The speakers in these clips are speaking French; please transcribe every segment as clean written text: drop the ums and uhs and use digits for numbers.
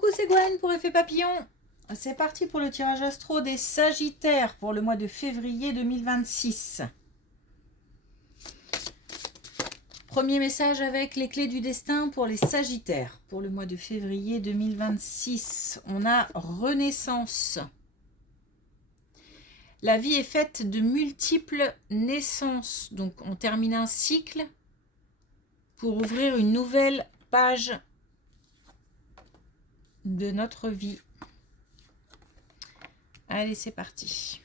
Coucou, c'est Gwen pour Effet Papillon. C'est parti pour le tirage astro des Sagittaires pour le mois de février 2026. Premier message avec les clés du destin pour les Sagittaires pour le mois de février 2026. On a Renaissance. La vie est faite de multiples naissances. Donc on termine un cycle pour ouvrir une nouvelle page de notre vie. Allez, c'est parti.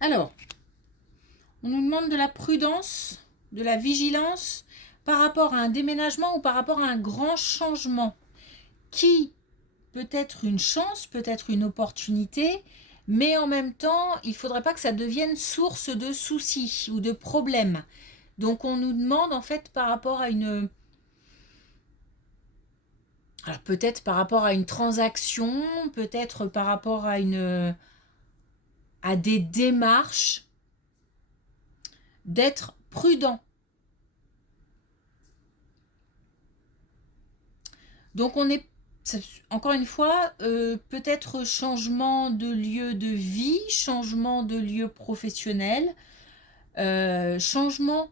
Alors, on nous demande de la prudence, de la vigilance par rapport à un déménagement ou par rapport à un grand changement qui peut être une chance, peut être une opportunité, mais en même temps, il ne faudrait pas que ça devienne source de soucis ou de problèmes. Donc, on nous demande en fait par rapport à une... Alors, peut-être par rapport à une transaction, peut-être par rapport à des démarches, d'être prudent. Donc, on est... Encore une fois, peut-être changement de lieu de vie, changement de lieu professionnel, changement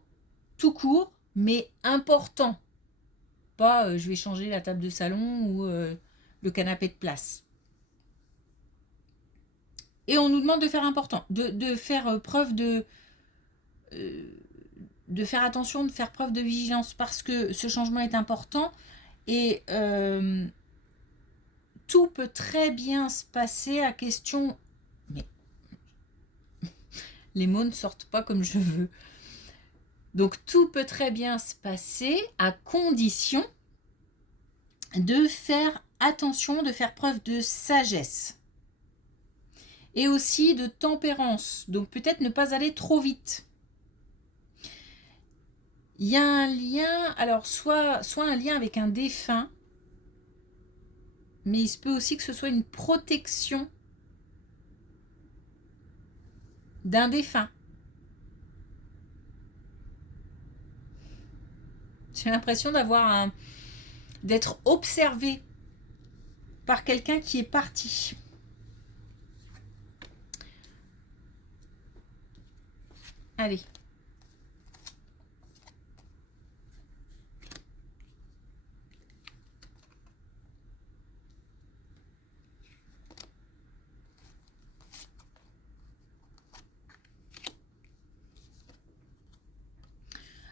tout court, mais important. Pas je vais changer la table de salon ou le canapé de place. Et on nous demande de faire important, de faire preuve de faire attention, de faire preuve de vigilance parce que ce changement est important et tout peut très bien se passer à question... Mais les mots ne sortent pas comme je veux. Donc tout peut très bien se passer à condition de faire attention, de faire preuve de sagesse. Et aussi de tempérance. Donc peut-être ne pas aller trop vite. Il y a un lien, alors soit un lien avec un défunt, mais il se peut aussi que ce soit une protection d'un défunt. J'ai l'impression d'être observé par quelqu'un qui est parti. Allez.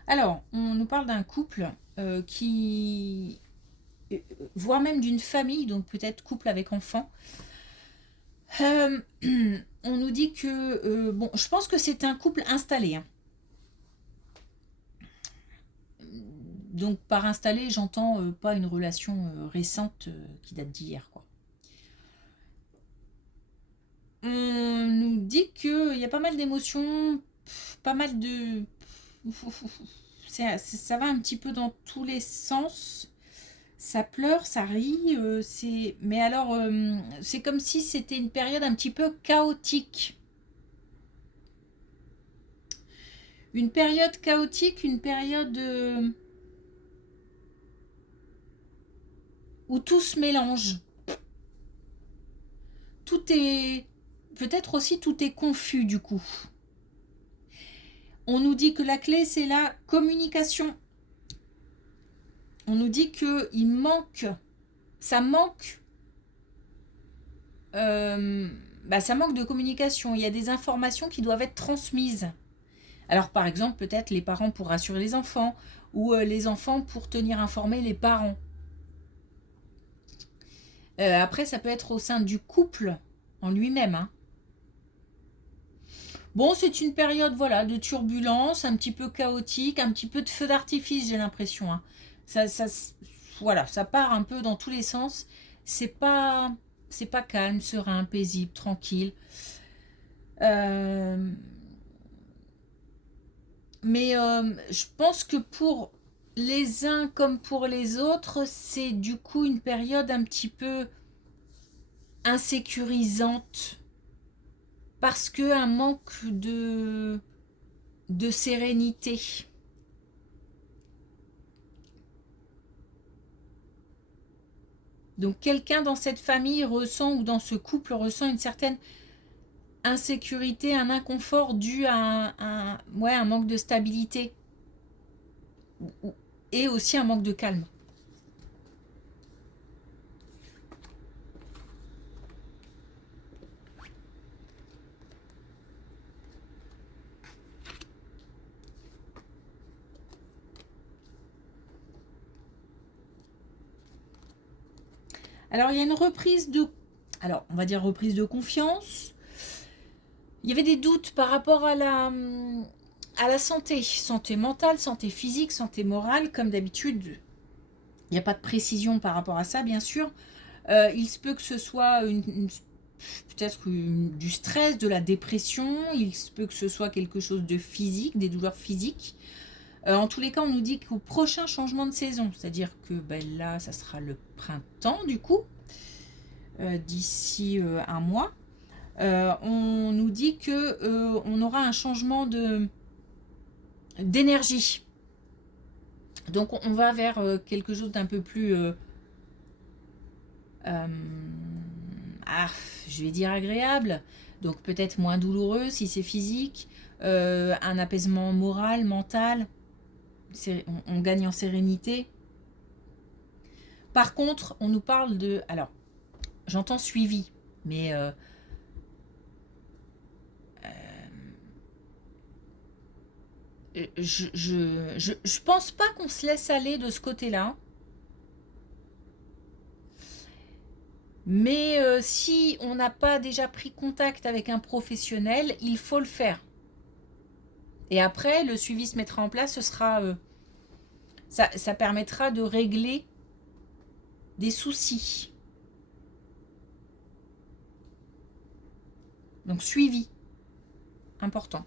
Alors, on nous parle d'un couple qui... voire même d'une famille, donc peut-être couple avec enfant. On nous dit que... bon, je pense que c'est un couple installé. Hein. Donc par installé, j'entends pas une relation récente qui date d'hier, quoi. On nous dit qu'il y a pas mal d'émotions, pas mal de... Ça va un petit peu dans tous les sens. Ça pleure, ça rit, mais alors c'est comme si c'était une période un petit peu chaotique. Une période chaotique, une période où tout se mélange. Tout est... Peut-être aussi tout est confus du coup. On nous dit que la clé c'est la communication. On nous dit qu'il manque... Ça manque... ça manque de communication. Il y a des informations qui doivent être transmises. Alors par exemple, peut-être les parents pour rassurer les enfants ou les enfants pour tenir informés les parents. Après, ça peut être au sein du couple en lui-même. Hein. Bon, c'est une période voilà, de turbulence, un petit peu chaotique, un petit peu de feu d'artifice, j'ai l'impression. Hein. Voilà, ça part un peu dans tous les sens. C'est pas calme, serein, paisible, tranquille. Mais je pense que pour les uns comme pour les autres, c'est du coup une période un petit peu insécurisante parce qu'un manque de sérénité. Donc quelqu'un dans cette famille ressent, ou dans ce couple ressent, une certaine insécurité, un inconfort dû à un manque de stabilité et aussi un manque de calme. Alors il y a une reprise de... Alors on va dire reprise de confiance. Il y avait des doutes par rapport à la santé mentale, santé physique, santé morale. Comme d'habitude, il n'y a pas de précision par rapport à ça, bien sûr. Il se peut que ce soit peut-être du stress, de la dépression. Il se peut que ce soit quelque chose de physique, des douleurs physiques. En tous les cas, on nous dit qu'au prochain changement de saison, c'est-à-dire que là, ça sera le printemps du coup, d'ici un mois, on nous dit que on aura un changement d'énergie. Donc on va vers quelque chose d'un peu plus je vais dire agréable, donc peut-être moins douloureux si c'est physique, un apaisement moral, mental, on gagne en sérénité. Par contre, on nous parle de... Alors, j'entends suivi, mais... je pense pas qu'on se laisse aller de ce côté-là. Mais si on n'a pas déjà pris contact avec un professionnel, il faut le faire. Et après, le suivi se mettra en place, ce sera... ça permettra de régler des soucis. Donc suivi, important.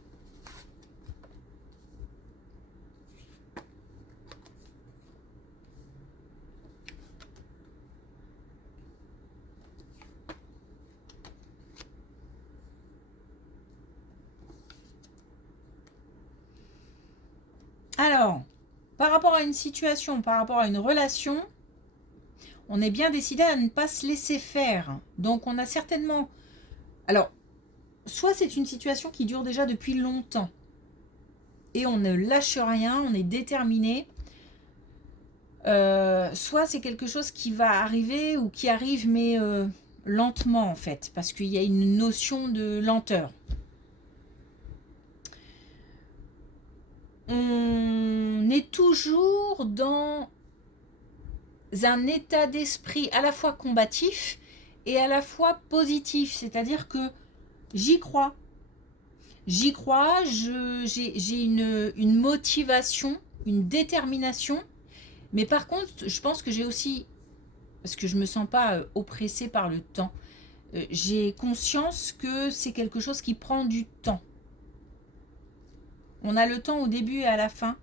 Alors, par rapport à une situation, par rapport à une relation, on est bien décidé à ne pas se laisser faire. Donc on a certainement... Alors, soit c'est une situation qui dure déjà depuis longtemps et on ne lâche rien, on est déterminé. Soit c'est quelque chose qui va arriver ou qui arrive mais lentement en fait, parce qu'il y a une notion de lenteur. On est toujours dans un état d'esprit à la fois combatif et à la fois positif, c'est-à-dire que j'y crois, j'ai une motivation, une détermination, mais par contre je pense que j'ai aussi, parce que je me sens pas oppressée par le temps, j'ai conscience que c'est quelque chose qui prend du temps. On a le temps au début et à la fin.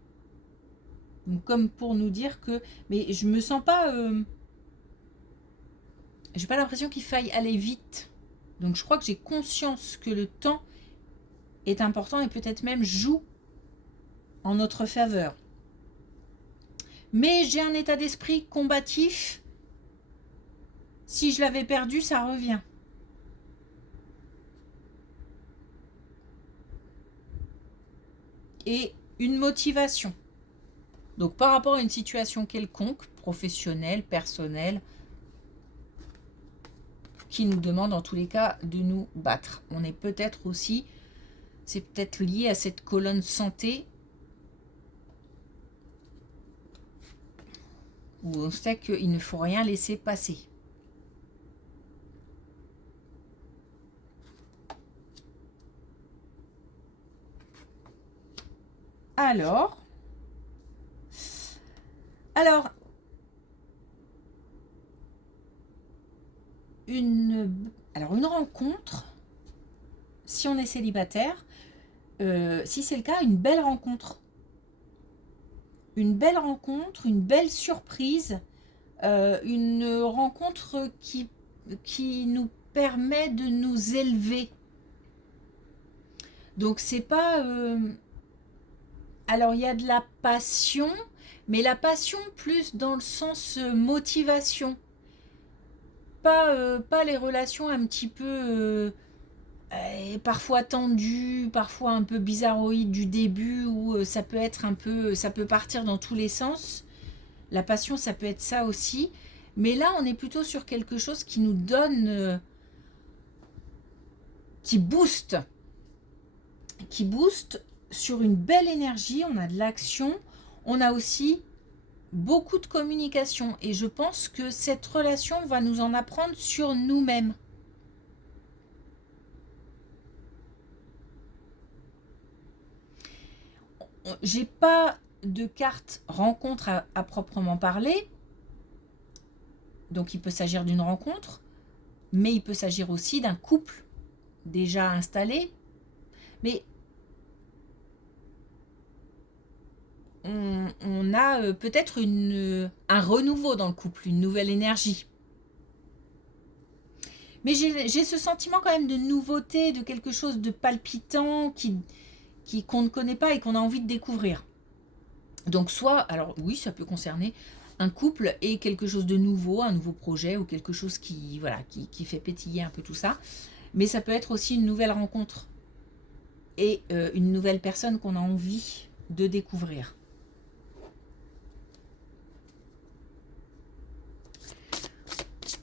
Donc, comme pour nous dire que... Mais je me sens pas... j'ai pas l'impression qu'il faille aller vite. Donc je crois que j'ai conscience que le temps est important et peut-être même joue en notre faveur. Mais j'ai un état d'esprit combatif. Si je l'avais perdu, ça revient. Et une motivation. Donc par rapport à une situation quelconque, professionnelle, personnelle, qui nous demande en tous les cas de nous battre. On est peut-être aussi, c'est peut-être lié à cette colonne santé, où on sait qu'il ne faut rien laisser passer. Alors, une rencontre, si on est célibataire, si c'est le cas, une belle rencontre. Une belle rencontre, une belle surprise, une rencontre qui nous permet de nous élever. Donc c'est pas... Alors il y a de la passion, mais la passion plus dans le sens motivation. Pas les relations un petit peu parfois tendues, parfois un peu bizarroïdes du début, où ça peut être un peu... Ça peut partir dans tous les sens. La passion, ça peut être ça aussi. Mais là, on est plutôt sur quelque chose qui nous donne... qui booste sur une belle énergie. On a de l'action, on a aussi beaucoup de communication, et je pense que cette relation va nous en apprendre sur nous-mêmes. J'ai pas de carte rencontre à proprement parler, donc il peut s'agir d'une rencontre, mais il peut s'agir aussi d'un couple déjà installé. Mais on a peut-être un renouveau dans le couple, une nouvelle énergie. Mais j'ai ce sentiment quand même de nouveauté, de quelque chose de palpitant qu'on ne connaît pas et qu'on a envie de découvrir. Donc soit, alors oui, ça peut concerner un couple et quelque chose de nouveau, un nouveau projet ou quelque chose qui fait pétiller un peu tout ça. Mais ça peut être aussi une nouvelle rencontre et une nouvelle personne qu'on a envie de découvrir.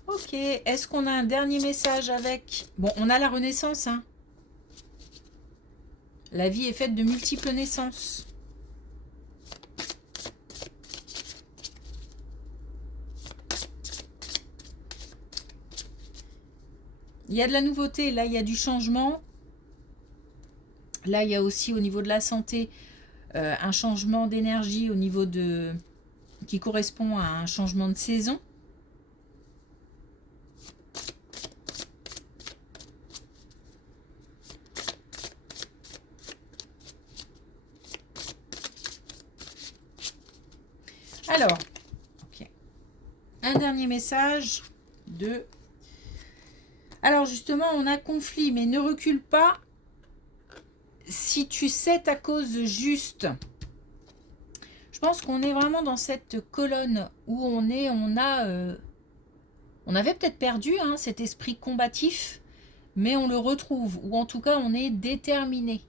Ok, est-ce qu'on a un dernier message avec... Bon, on a la renaissance, hein. La vie est faite de multiples naissances. Il y a de la nouveauté, là il y a du changement. Là il y a aussi au niveau de la santé un changement d'énergie au niveau de... qui correspond à un changement de saison. Alors, ok. Un dernier message de... Alors justement, on a conflit, mais ne recule pas. Si tu sais ta cause juste, je pense qu'on est vraiment dans cette colonne où on avait peut-être perdu cet esprit combatif, mais on le retrouve, ou en tout cas on est déterminé.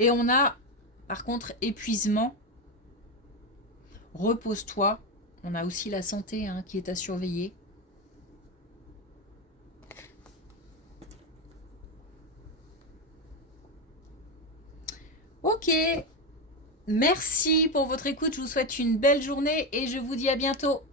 Et on a par contre épuisement. Repose-toi. On a aussi la santé qui est à surveiller. Ok. Merci pour votre écoute. Je vous souhaite une belle journée et je vous dis à bientôt.